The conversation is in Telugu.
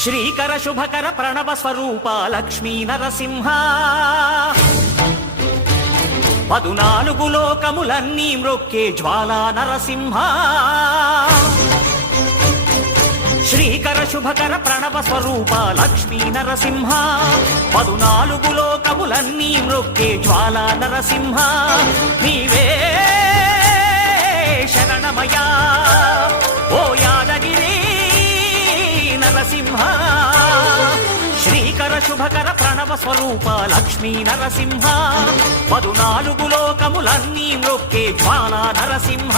శ్రీకర శుభకర ప్రణవ స్వరూప లక్ష్మీ నరసింహ 14 లోకములన్నీ మ్రొక్కే జ్వాలా నరసింహ శ్రీకర శుభకర ప్రణవ స్వరూప లక్ష్మీ నరసింహ 14 లోకములన్నీ మ్రొక్కే జ్వాలా నరసింహ నీవే శరణమయా ఓ యాదగిరి నరసింహ శ్రీకర శుభకర ప్రణవ స్వరూప లక్ష్మీ నరసింహ 14 లోకములన్నీ మ్రొక్కే జ్వాలా నరసింహ